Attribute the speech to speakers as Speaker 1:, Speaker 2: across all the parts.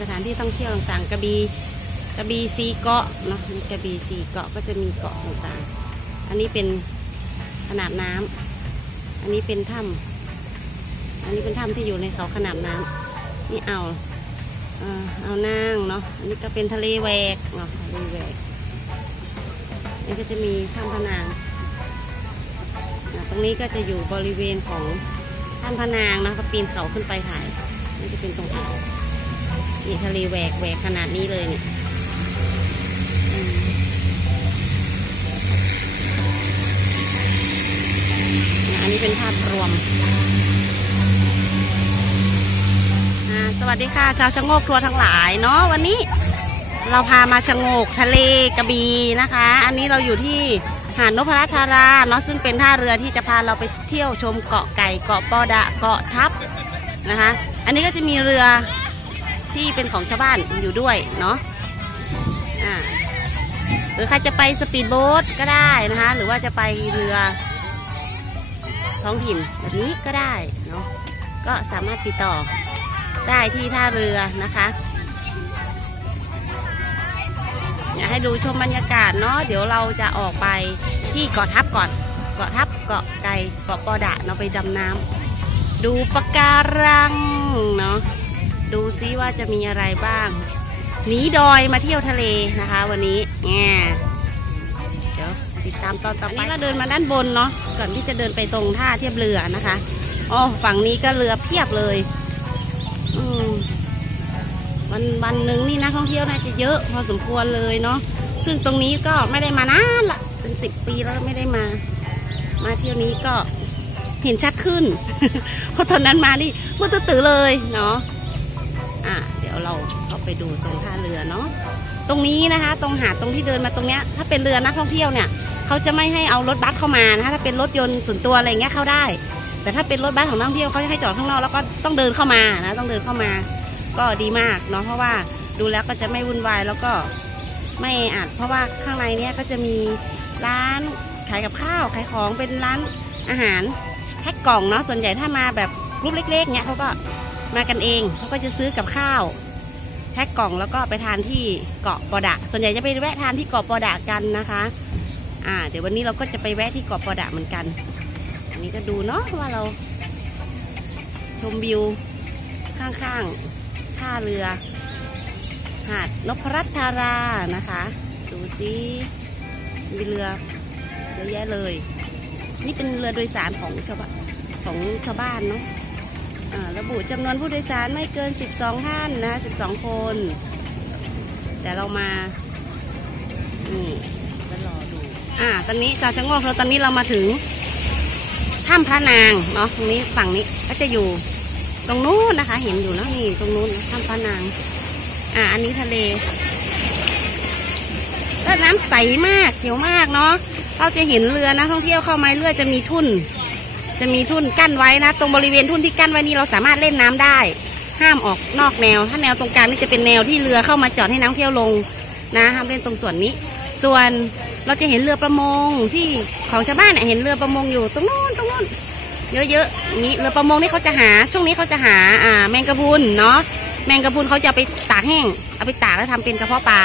Speaker 1: สถานที่ท่องเที่ยวต่างๆกระบี่กระบี่สีเกาะเนาะกระบี่สีเกาะก็จะมีเกาะต่างๆ อันนี้เป็นขนาดน้ำอันนี้เป็นถ้ำ อันนี้เป็นถ้ำที่อยู่ในเขาขนาดน้ำนี่เอาเอานางเนาะ อันนี้ก็เป็นทะเลแหวกเนาะทะเลแหวกนี่ก็จะมีถ้ำพนางตรงนี้ก็จะอยู่บริเวณของถ้ำพนางนะก็ปีนเขาขึ้นไปถ่ายนี่จะเป็นตรงอ่าวนี่ทะเลแหวกแหวกขนาดนี้เลยนี่อืมอ่าอันนี้เป็นภาพรวม วัสดีค่ะชาวชะโงกครัวทั้งหลายเนาะวันนี้เราพามาชะโงกทะเลกระบี่นะคะ อันนี้เราอยู่ที่หาดนพรัตน์ราเนาะซึ่งเป็นท่าเรือที่จะพาเราไปเที่ยวชมเกาะไก่เกาะปอดะเกาะทับนะคะ อันนี้ก็จะมีเรือที่เป็นของชาวบ้านอยู่ด้วยเนาะอ่าหรือใครจะไปสปีดโบ๊ทก็ได้นะคะ หรือว่าจะไปเรือท้องถิ่นแบบนี้ก็ได้เนาะก็สามารถติดต่อ ได้ที่ท่าเรือนะคะอยากให้ดูชมบรรยากาศเนาะเดี๋ยวเราจะออกไปที่เกาะทับก่อนเกาะทับเกาะไก่เกาะปอดะเนาะไปดำน้ำดูปะการังเนาะดูซิว่าจะมีอะไรบ้างหนีดอยมาเที่ยวทะเลนะคะ วันนี้แง่เดี๋ยวติดตามตอนต่อไปอันนี้เราเดินมาด้านบนเนาะก่อนที่จะเดินไปตรงท่าเทียบเรือนะคะอ๋อฝั่งนี้ก็เรือเพียบเลย วันวันหนึ่งนี่นักท่องเที่ยวน่าจะเยอะพอสมควรเลยเนาะซึ่งตรงนี้ก็ไม่ได้มานานละเป็นสิบปีแล้วไม่ได้มา มาเที่ยวนี้ก็เห็นชัดขึ้นเพราะตอนนั้นมานี่มืดตื้อเลยเนาะอะเดี๋ยวเราเข้าไปดูตรงท่าเรือเนาะตรงนี้นะคะ ตรงหาดตรงที่เดินมาตรงเนี้ยถ้าเป็นเรือนักท่องเที่ยวเนี่ยเขาจะไม่ให้เอารถบัสเข้ามานะคะถ้าเป็นรถยนต์ส่วนตัวอะไรเงี้ยเข้าได้ แต่ถ้าเป็นรถบัสของนักท่องเที่ยวเขาจะให้จอดข้างนอกแล้วก็ต้องเดินเข้ามานะต้องเดินเข้ามา ก็ดีมากเนาะเพราะว่าดูแล้วก็จะไม่วุ่นวายแล้วก็ไม่แออัดเพราะว่าข้างในเนี้ยก็จะมีร้านขายกับข้าวขายของเป็นร้านอาหารแพ็คกล่องเนาะส่วนใหญ่ถ้ามาแบบรูปเล็กๆเนี้ยเขาก็มากันเองเขาก็จะซื้อกับข้าวแพ็คกล่องแล้วก็ไปทานที่เกาะปอดะ ส่วนใหญ่จะไปแวะทานที่เกาะปอดะกันนะคะอ่าเดี๋ยววันนี้เราก็จะไปแวะที่เกาะปอดะเหมือนกัน อันนี้ก็ดูเนาะว่าเราชมวิวข้างๆ ท่าเรือ หาดนพรัตน์ธารานะคะ ดูสิมีเรือเยอะแยะเลย นี่เป็นเรือโดยสารของชาวบ้านของชาวบ้านเนาะระบุจำนวนผู้โดยสารไม่เกิน 12 ท่านนะ 12 คน แต่เรามา นี่ก็รอดู อ่า ตอนนี้กาจะงอกเราตอนนี้เรามาถึงถ้ำพระนางเนาะตรงนี้ฝั่งนี้ก็จะอยู่ ตรงนู้นนะคะ เห็นอยู่แล้วนี่ตรงนู้นนะถ้ำพระนาง อ่า อันนี้ทะเล ก็น้ำใสมากเขียวมากเนาะเราจะเห็นเรือนะท่องเที่ยวเข้ามาเรือจะมีทุ่น จะมีทุ่นกั้นไว้นะ ตรงบริเวณทุ่นที่กั้นไว้นี่เราสามารถเล่นน้ำได้ ห้ามออกนอกแนว ถ้าแนวตรงกลางนี่จะเป็นแนวที่เรือเข้ามาจอดให้นักท่องเที่ยวลงนะห้ามเล่นตรงส่วนนี้ ส่วนเราจะเห็นเรือประมงที่ของชาวบ้านเนี่ยเห็นเรือประมงอยู่ตรงนู้นตรงนู้น เยอะๆอย่างนี้เรือประมงนี่เขาจะหาช่วงนี้เขาจะหาอ่าแมงกะพรุนเนาะแมงกะพรุนเขาจะไปตากแห้ง เอาไปตากแล้วทำเป็นกระเพาะปลา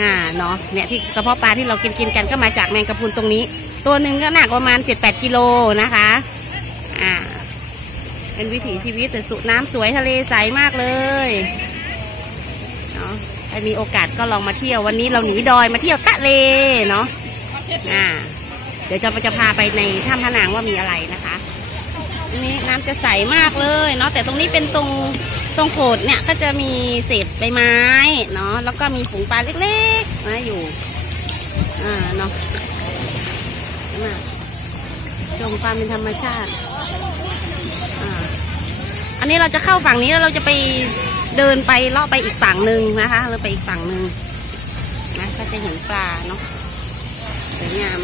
Speaker 1: อ่าเนาะเนี่ยที่กระเพาะปลาที่เรากินกินกันก็มาจากแมงกะพรุนตรงนี้ ตัวหนึ่งก็หนักประมาณเจ็ดแปดกิโลนะคะอ่าเป็นวิถีชีวิตแต่สุน้ำสวยทะเลใสมากเลยเนาะใครมีโอกาสก็ลองมาเที่ยววันนี้เราหนีดอยมาเที่ยวทะเลเนาะอ่าเดี๋ยวจะจะพาไปในถ้ำพระนางว่ามีอะไรนะคะ นนี้น้ำจะใสมากเลยเนาะแต่ตรงนี้เป็นตรงตรงโขดเนี่ยก็จะมีเศษใบไม้เนาะแล้วก็มีฝูงปลาเล็กๆนะอยู่อ่าเนาะมาชมความเป็นธรรมชาติอ่าอันนี้เราจะเข้าฝั่งนี้แล้วเราจะไปเดินไปเลาะไปอีกฝั่งหนึ่งนะคะเราไปอีกฝั่งหนึ่งนะก็จะเห็นปลาเนาะสวยงาม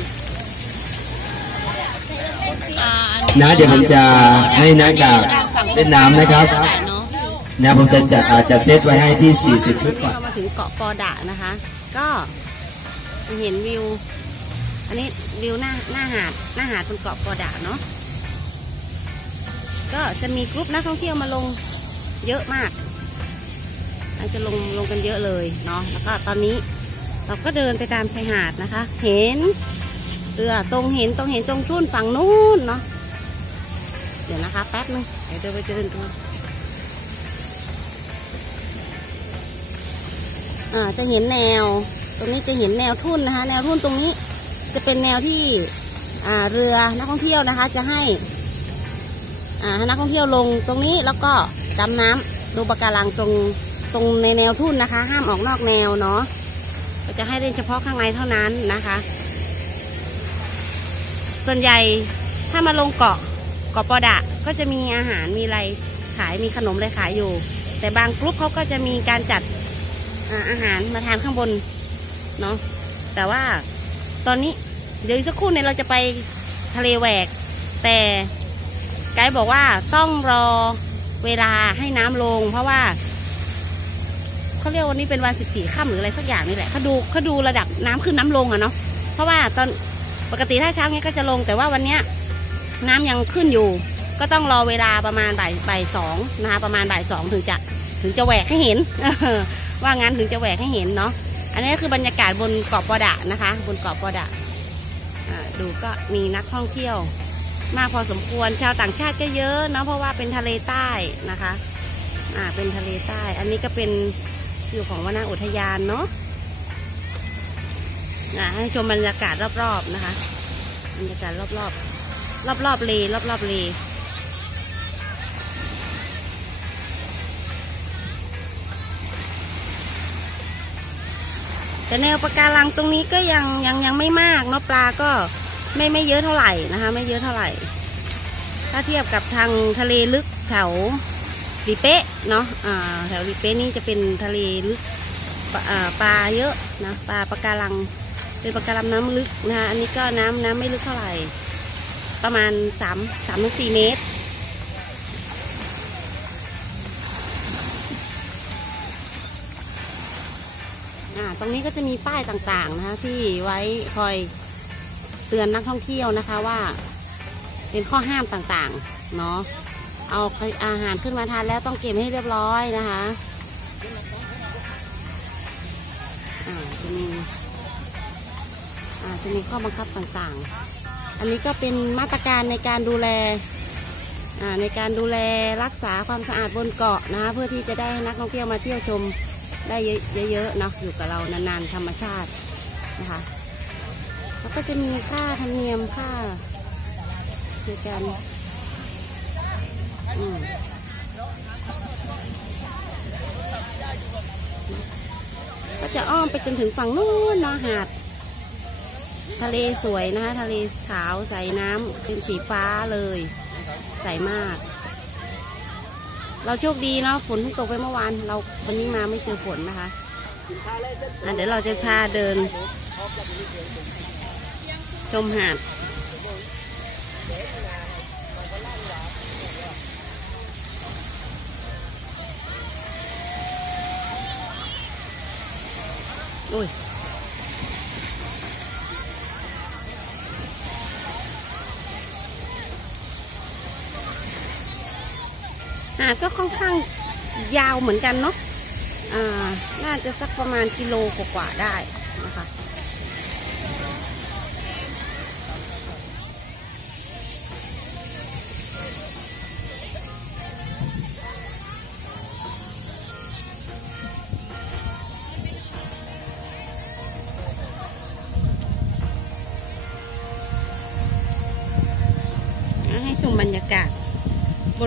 Speaker 2: อ่าอั นนี้นะเดี๋ยวผมจะให้นักดาบเล่นน้ำนะครับ
Speaker 1: เนาะ
Speaker 2: นะผมจะจัดอาจจะเซตไว้ให้ที่ 40 ชุดก่อน
Speaker 1: เรามาถึงเกาะปอดะนะคะ ก็เห็นวิว อันนี้วิวหน้าหน้าหาดหน้าหาดบนเกาะปอดะเนาะก็จะมีกรุ๊ปนักท่องเที่ยวมาลงเยอะมากอาจจะลงลงกันเยอะเลยเนาะแล้วก็ตอนนี้เราก็เดินไปตามชายหาดนะคะ เห็นเรือตรงเห็นตรงเห็นตรงทุ่นฝั่งนู้นเนาะ เดี๋ยวนะคะ แป๊บนึงเดี๋ยวเดินไปเดินดูอ่าจะเห็นแนว ตรงนี้จะเห็นแนวทุ่นนะคะ แนวทุ่นตรงนี้ จะเป็นแนวที่อ่าเรือนักท่องเที่ยวนะคะ จะให้อ่านักท่องเที่ยวลงตรงนี้แล้วก็ดำน้ำดูปะการังตรงตรงในแนวทุ่นนะคะ ห้ามออกนอกแนวเนาะจะให้เล่นเฉพาะข้างในเท่านั้นนะคะ ส่วนใหญ่ถ้ามาลงเกาะ กาะปอดะก็จะมีอาหารมีอะไรขายมีขนมอะไรขายอยู่ แต่บางกลุ่มเขาก็จะมีการจัดอาหารมาทานข้างบนเนาะแต่ว่าตอนนี้เดี๋ยวสักครู่เนี่ยเราจะไปทะเลแหวก แต่ไกด์บอกว่าต้องรอเวลาให้น้ำลง เพราะว่าเขาเรียกวันนี้เป็นวันสิบสี่ค่ำหรืออะไรสักอย่างนี่แหละเขาดูเขาดูระดับน้ำขึ้นน้ำลงอะเนาะเพราะว่าตอนปกติถ้าเช้าเนี้ยก็จะลงแต่ว่าวันเนี้ย น้ำยังขึ้นอยู่ ก็ต้องรอเวลาประมาณบ่ายบ่ายสองนะคะประมาณบ่ายสองถึงจะถึงจะแหวกให้เห็นว่างั้นถึงจะแหวกให้เห็นเนาะอันนี้ก็คือบรรยากาศบนเกาะปอดะนะคะ บนเกาะปอดะดูก็มีนักท่องเที่ยว มากพอสมควรชาวต่างชาติก็เยอะเนาะเพราะว่าเป็นทะเลใต้นะคะอ่าเป็นทะเลใต้ อันนี้ก็เป็นอยู่ของวนาอุทยานเนาะอ่าให้ชมบรรยากาศรอบๆนะคะ บรรยากาศรอบๆ รอบๆเลรอบๆเลแต่แนวปะการังตรงนี้ก็ยังยังยังไม่มากเนาะปลาก็ไม่ไม่เยอะเท่าไหร่นะคะ ไม่เยอะเท่าไหร่ ถ้าเทียบกับทางทะเลลึกแถวลีเป๊ะเนาะอ่าแถวลีเป๊ะนี่จะเป็นทะเลลึกปลาอ่าปลาเยอะนะปลาปะการังเป็นปะการังน้ำลึกนะคะอันนี้ก็น้ำน้ำไม่ลึกเท่าไหร่ ประมาณสามสามถึงสี่เมตร ตรงนี้ก็จะมีป้ายต่างๆนะคะที่ไว้คอยเตือนนักท่องเที่ยวนะคะว่า เป็นข้อห้ามต่างๆ เนาะเอาอาหารขึ้นมาทานแล้วต้องเก็บให้เรียบร้อยนะคะจะมีจะมีข้อบังคับต่างๆ อันนี้ก็เป็นมาตรการในการดูแลในการดูแลรักษาความสะอาดบนเกาะนะคะเพื่อที่จะได้นักท่องเที่ยวมาเที่ยวชมได้เยอะๆเนาะอยู่กับเรานานๆธรรมชาตินะคะแล้วก็จะมีค่าธรรมเนียมค่าในการอืมก็จะอ้อมไปจนถึงฝั่งนู้นเนาะหาด ทะเลสวยนะคะ ทะเลขาวใสน้ำเป็นสีฟ้าเลย ใสมาก เราโชคดีเนาะฝนเพิ่งตกไปเมื่อวาน เราวันนี้มาไม่เจอฝนนะคะอะเดี๋ยวเราจะพาเดิน ชมหาดอุ้ยาดก็ค่อนข้างยาวเหมือนกันเนาะอ่าน่าจะสักประมาณกิโลกว่าๆได้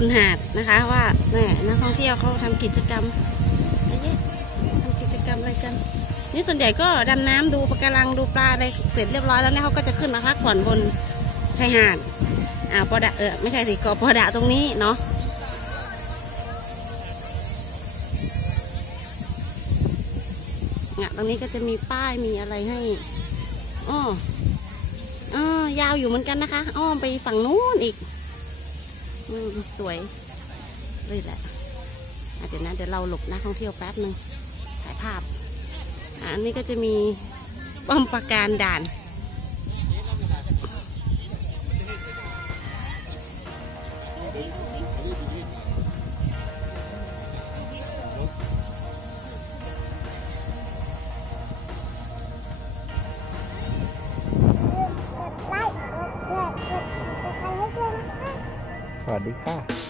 Speaker 1: นหาดนะคะ ว่าแหน่นักท่องเที่ยวเขาทำกิจกรรมอะไรเงี้ยทำกิจกรรมอะไรกัน นี่ส่วนใหญ่ก็ดำน้ำดูปะการังดูปลาอะไรเสร็จเรียบร้อยแล้วเนี่ยเขาก็จะขึ้นมาพักผ่อนบนชายหาดอ่าวปอดะเออไม่ใช่สิเกาะปอดะตรงนี้เนาะเนี่ยตรงนี้ก็จะมีป้ายมีอะไรให้อ้ออ้อยาวอยู่เหมือนกันนะคะ อ้อมไปฝั่งนู้นอีก อืมสวยเลยแหละเดี๋ยวนะเดี๋ยวเราหลบนักท่องเที่ยวแป๊บหนึ่งถ่ายภาพอันนี้ก็จะมีป้อมปราการด่าน
Speaker 3: วัสดีค่ะ